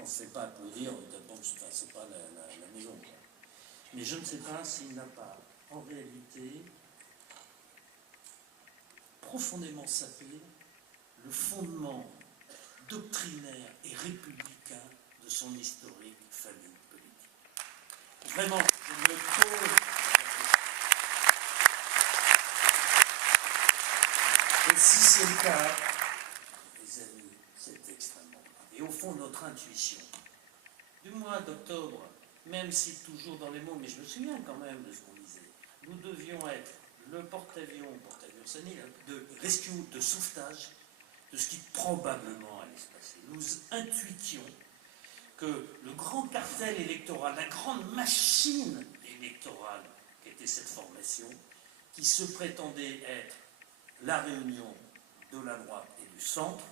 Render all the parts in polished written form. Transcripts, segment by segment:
on ne se fait pas applaudir, c'est pas la maison. Quoi. Mais je ne sais pas s'il n'a pas, en réalité, profondément sapé le fondement doctrinaire et républicain de son historique famille politique. Vraiment, je me pose... Et si c'est le cas, les amis, c'est extrêmement grave. Et au fond, notre intuition, du mois d'octobre, même si toujours dans les mots, mais je me souviens quand même de ce qu'on disait, nous devions être le porte-avions Sani, de rescue, de sauvetage, de ce qui probablement allait se passer. Nous intuitions que le grand cartel électoral, la grande machine électorale qu'était cette formation, qui se prétendait être la réunion de la droite et du centre,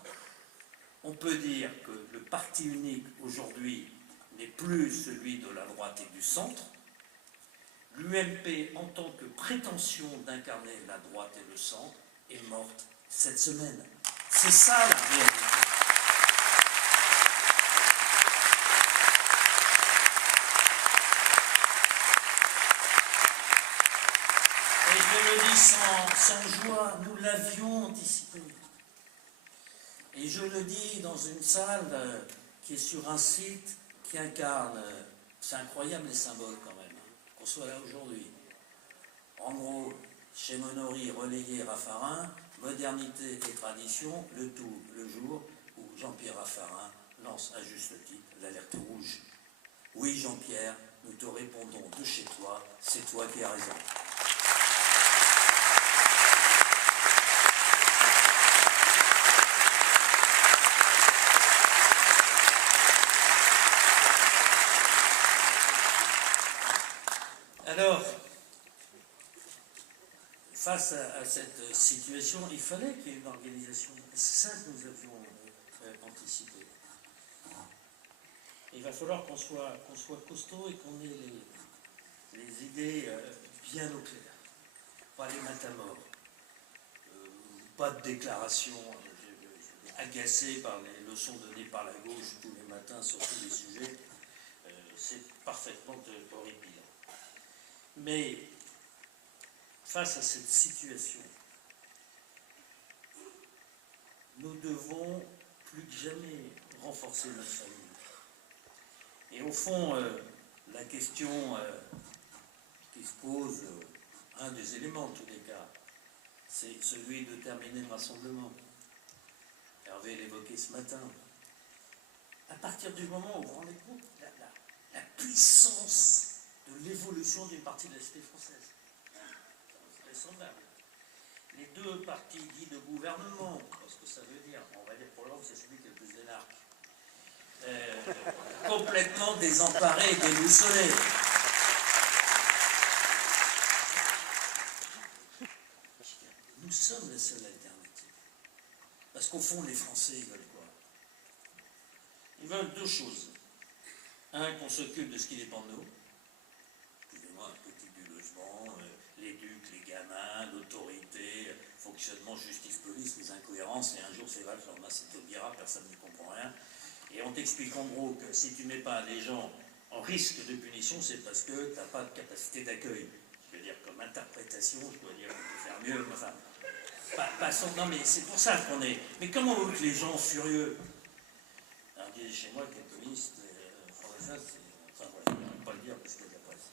on peut dire que le parti unique aujourd'hui n'est plus celui de la droite et du centre. L'UMP, en tant que prétention d'incarner la droite et le centre, est morte cette semaine. C'est ça la réalité. Et je le dis sans joie, nous l'avions anticipé. Et je le dis dans une salle qui est sur un site qui incarne, c'est incroyable les symboles quand même, qu'on soit là aujourd'hui. En gros, chez Monory, relayé Raffarin, modernité et tradition, le tout le jour où Jean-Pierre Raffarin lance à juste titre l'alerte rouge. Oui, Jean-Pierre, nous te répondons de chez toi, c'est toi qui as raison. Alors, face à cette situation, il fallait qu'il y ait une organisation. C'est ça que nous avions anticipé. Il va falloir qu'on soit costaud et qu'on ait les idées bien au clair. Pas les matamores. Pas de déclaration agacée par les leçons données par la gauche tous les matins sur tous les sujets. C'est parfaitement horripilant. Mais face à cette situation, nous devons plus que jamais renforcer notre famille. Et au fond, la question qui se pose, un des éléments en tous les cas, c'est celui de terminer le rassemblement. Hervé l'évoquait ce matin. À partir du moment où vous vous rendez compte la puissance de l'évolution d'une partie de la société française, c'est vraisemblable. Les deux partis dits de gouvernement, parce que ça veut dire, on va dire pour l'ordre, c'est celui qui est le plus énarque, complètement désemparés et déboussolés. Nous sommes la seule alternative. Parce qu'au fond, les Français, ils veulent quoi? Ils veulent deux choses. Un, qu'on s'occupe de ce qui dépend de nous. Excusez-moi, un petit du logement, l'éduc, les gamins, l'autorité, fonctionnement, justice, police, les incohérences, et un jour c'est vrai que là, c'est Taubira, personne n'y comprend rien. Et on t'explique en gros que si tu ne mets pas les gens en risque de punition, c'est parce que tu n'as pas de capacité d'accueil. Je veux dire, comme interprétation, je dois dire qu'on peut faire mieux. Enfin, non, mais c'est pour ça qu'on est. Mais comment on veut que les gens furieux? Alors, disait chez moi que les communistes, enfin, voilà, on ne peut pas le dire parce qu'il y a de la presse.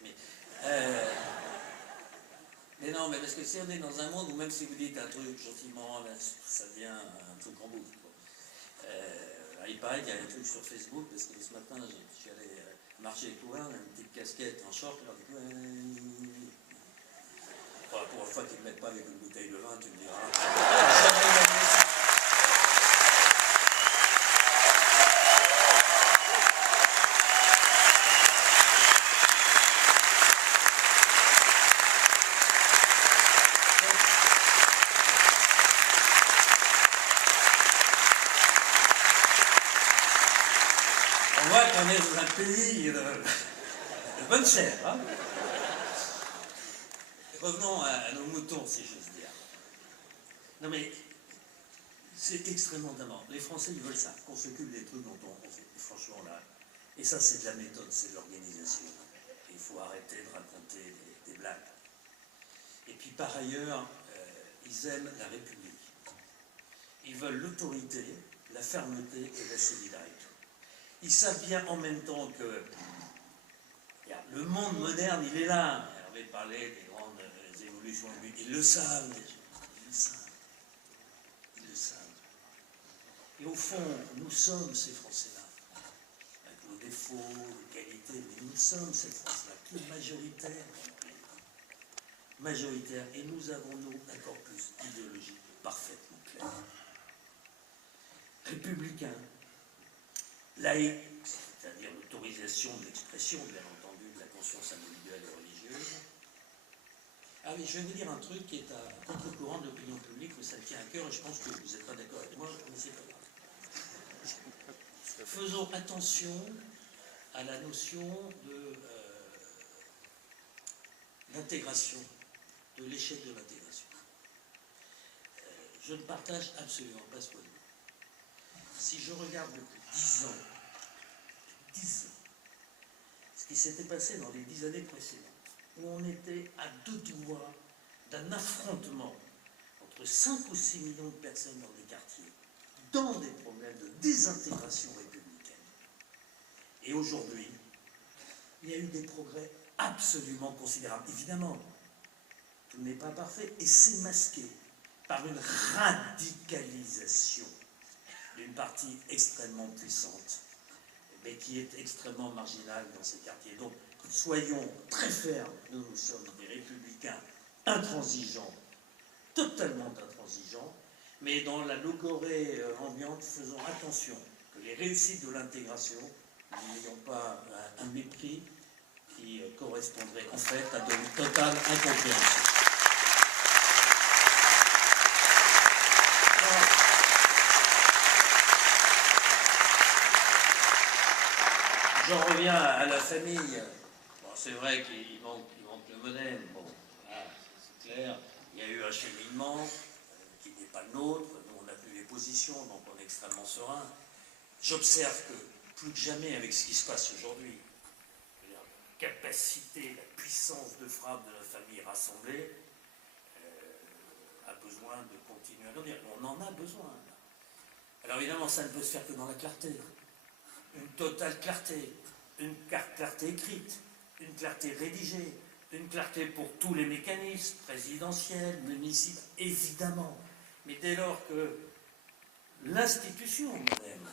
Mais non, mais parce que si on est dans un monde où même si vous dites un truc gentiment, là, ça devient un truc en boucle. Il paraît qu'il y a des trucs sur Facebook, parce que ce matin, je suis allé marcher avec Louvain, une petite casquette en short, alors du coup, pour une fois qu'ils ne me mettent pas avec une bouteille de vin, tu me diras. On voit qu'on est dans un pays de bonne chère. Hein. Revenons à nos moutons, si j'ose dire. Non mais, C'est extrêmement d'amant. Les Français, ils veulent ça, qu'on s'occupe des trucs dont on fait. Franchement, là. Et ça, c'est de la méthode, c'est de l'organisation. Il faut arrêter de raconter des blagues. Et puis, par ailleurs, ils aiment la République. Ils veulent l'autorité, la fermeté et la solidarité. Ils savent bien en même temps que le monde moderne, il est là. Hervé parlait des grandes évolutions. Ils le savent, les gens. Ils le savent. Ils le savent. Et au fond, nous sommes ces Français-là. Avec nos défauts, nos qualités, mais nous sommes cette France-là qui est majoritaire. Majoritaire. Et nous avons, nous, un corpus idéologique parfaitement clair. Républicain, laïque, c'est-à-dire l'autorisation de l'expression, bien entendu, de la conscience individuelle et religieuse. Ah oui, je vais vous dire un truc qui est à contre-courant de l'opinion publique, mais ça me tient à cœur et je pense que vous n'êtes pas d'accord avec moi, mais c'est pas grave. Faisons attention à la notion de l'intégration, de l'échec de l'intégration. Je ne partage absolument pas ce point de vue. Si je regarde depuis 10 ans, ce qui s'était passé dans les 10 années précédentes, où on était à deux doigts d'un affrontement entre 5 ou 6 millions de personnes dans des quartiers, dans des problèmes de désintégration républicaine. Et aujourd'hui, il y a eu des progrès absolument considérables. Évidemment, tout n'est pas parfait, et c'est masqué par une radicalisation d'une partie extrêmement puissante, mais qui est extrêmement marginale dans ces quartiers. Donc, soyons très fermes, nous sommes des républicains intransigeants, totalement intransigeants, mais dans la logorrhée ambiante, faisons attention que les réussites de l'intégration n'ayons pas un mépris qui correspondrait en fait à de totale incompréhension. J'en reviens à la famille. Bon, c'est vrai qu'il manque le modèle. Bon, voilà, c'est clair. Il y a eu un cheminement qui n'est pas le nôtre. Nous, on a tenu les positions, donc on est extrêmement serein. J'observe que, plus que jamais avec ce qui se passe aujourd'hui, la capacité, la puissance de frappe de la famille rassemblée a besoin de continuer à grandir. On en a besoin. Alors évidemment, ça ne peut se faire que dans la clarté. Une totale clarté, une clarté écrite, une clarté rédigée, une clarté pour tous les mécanismes, présidentiels, municipaux, évidemment. Mais dès lors que l'institution même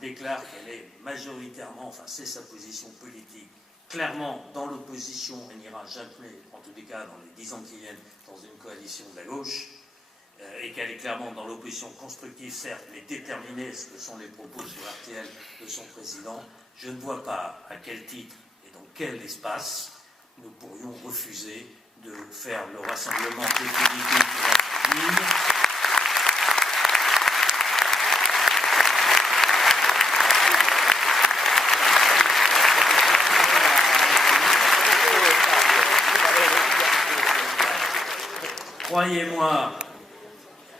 déclare qu'elle est majoritairement, enfin c'est sa position politique, clairement dans l'opposition, elle n'ira jamais, en tous les cas dans les 10 ans qui viennent, dans une coalition de la gauche, et qu'elle est clairement dans l'opposition constructive, certes, mais déterminée, ce que sont les propos sur RTL de son président, je ne vois pas à quel titre et dans quel espace nous pourrions refuser de faire le rassemblement définitif de la famille. Croyez-moi,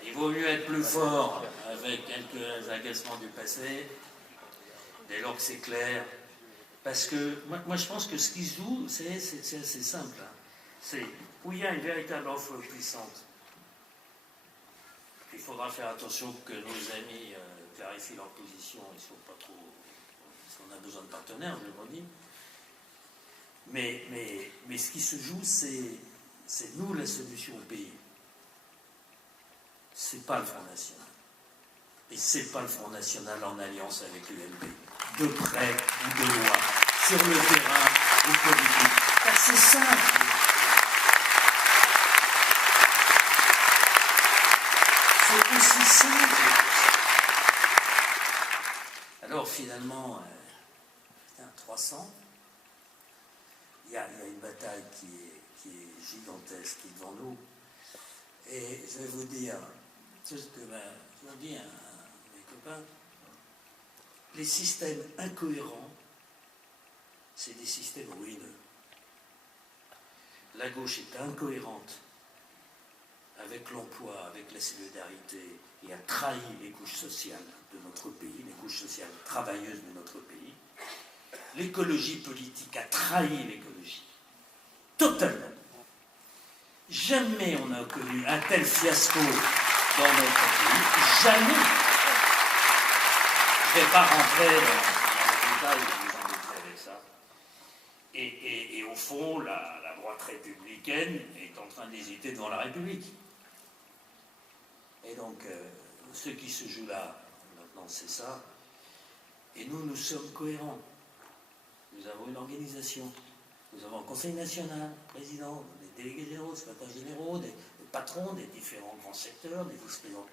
il vaut mieux être plus fort avec quelques agacements du passé, dès lors que c'est clair. Parce que moi je pense que ce qui se joue, c'est assez simple. Hein. C'est où il y a une véritable offre puissante. Il faudra faire attention que nos amis clarifient leur position, ils ne sont pas trop. Parce qu'on a besoin de partenaires, je le redis. Mais ce qui se joue, c'est nous la solution au pays. C'est pas le Front National. Et c'est pas le Front National en alliance avec l'UMP. De près ou de loin. Sur le terrain ou politique. Car c'est simple. C'est aussi simple. Alors finalement, 300, il y a une bataille qui est gigantesque, qui est devant nous. Et je vais vous dire, c'est ce que m'ont dit mes copains, les systèmes incohérents, c'est des systèmes ruineux. La gauche est incohérente avec l'emploi, avec la solidarité, et a trahi les couches sociales de notre pays, les couches sociales travailleuses de notre pays. L'écologie politique a trahi l'écologie. Totalement. Jamais on n'a connu un tel fiasco dans notre pays. Jamais. Je ne vais pas rentrer dans les détails, je vous embêterai avec ça. Et au fond, la droite républicaine est en train d'hésiter devant la République. Et donc, ce qui se joue là, maintenant, c'est ça. Et nous sommes cohérents. Nous avons une organisation. Nous avons un conseil national, président, des délégués généraux, secrétaires généraux, des patrons des différents grands secteurs, des vice-présidents